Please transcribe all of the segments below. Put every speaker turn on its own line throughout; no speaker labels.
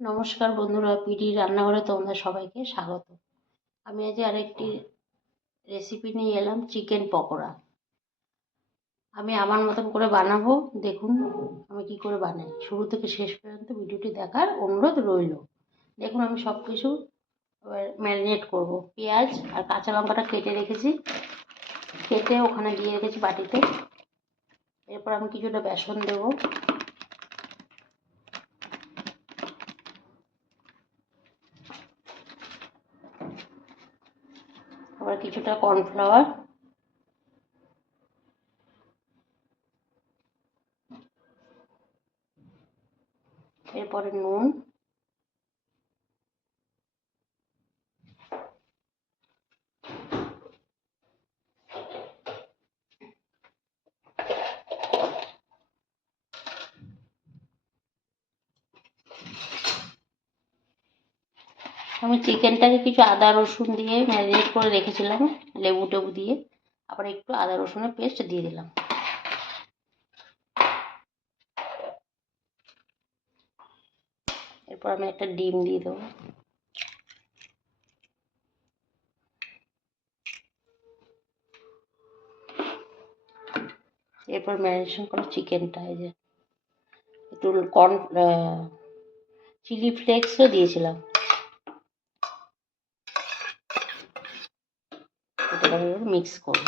নমস্কার বন্ধুরা, পিডি রান্নাঘরে তোমাদের সবাইকে স্বাগত। আমি আজ আরেকটি রেসিপি নিয়ে এলাম চিকেন পকোড়া। আমি আমার মতন করে বানাবো, দেখুন আমি কি করে বানাই। শুরু থেকে শেষ পর্যন্ত ভিডিওটি দেখার অনুরোধ রইল। দেখুন আমি সব কিছু ম্যারিনেট করব। পেঁয়াজ আর কাঁচা লঙ্কাটা কেটে রেখেছি। কেটে ওখানে দিয়ে রেখেছি বাটিতে। এরপর আমি কিছুটা বেসন দেবো। আবার কিছুটা কর্নফ্লাওয়ার। এরপরে নুন। আমি চিকেনটাকে কিছু আদা রসুন দিয়ে ম্যারিনেট করে রেখেছিলাম, লেবু টেবু দিয়ে। আবার একটু আদা রসুনের পেস্ট দিয়ে দিলাম। এরপর আমি একটা ডিম দিয়ে দেবো। এরপর ম্যারিনেশন করা চিকেনটা, এই যে একটু কর্ন চিলি ফ্লেক্সও দিয়েছিলাম। এটাকে মিক্স করব।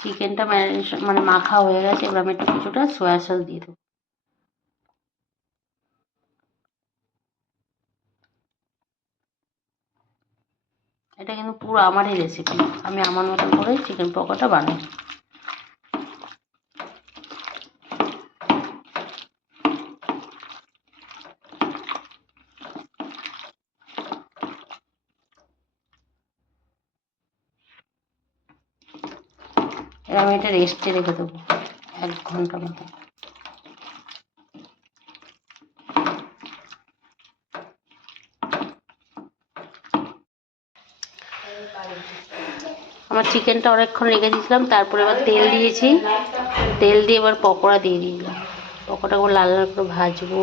চিকেনটা ম্যারিনেশন মানে মাখা হয়ে গেছে, এবার আমি একটু কিছুটা সয়া সস দিয়ে দেবো। এটা কিন্তু পুরো আমারই রেসিপি আমি আমার মতন করে চিকেন পকোড়াটা বানাই। আমি এটা রেস্টে রেখে দেবো, এক ঘণ্টা মতো। আমার চিকেনটা অনেকক্ষণ রেখে দিয়েছিলাম, তারপরে এবার তেল দিয়েছি। তেল দিয়ে এবার পকোড়া দিয়ে দিলাম। পকোড়াগুলো লাল লাল করে ভাজবো।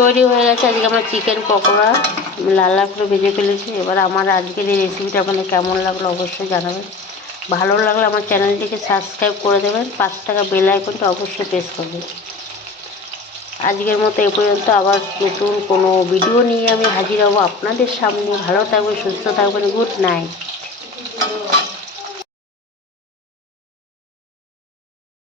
তৈরি হয়ে গেছে। আজকে আমার চিকেন পকোড়া, লাল লাল করে ভেজে ফেলেছি। এবার আমার আজকের এই রেসিপিটা আপনাদের কেমন লাগল অবশ্যই জানাবেন। ভালো লাগলে আমার চ্যানেলটিকে সাবস্ক্রাইব করে দেবেন। পাঁচ টাকা বেল আইকনটা অবশ্যই প্রেস করবেন আজকের মতো এ পর্যন্ত আবার নতুন কোনো ভিডিও নিয়ে আমি হাজির হব আপনাদের সামনে। ভালো থাকবেন, সুস্থ থাকবেন গুড নাইট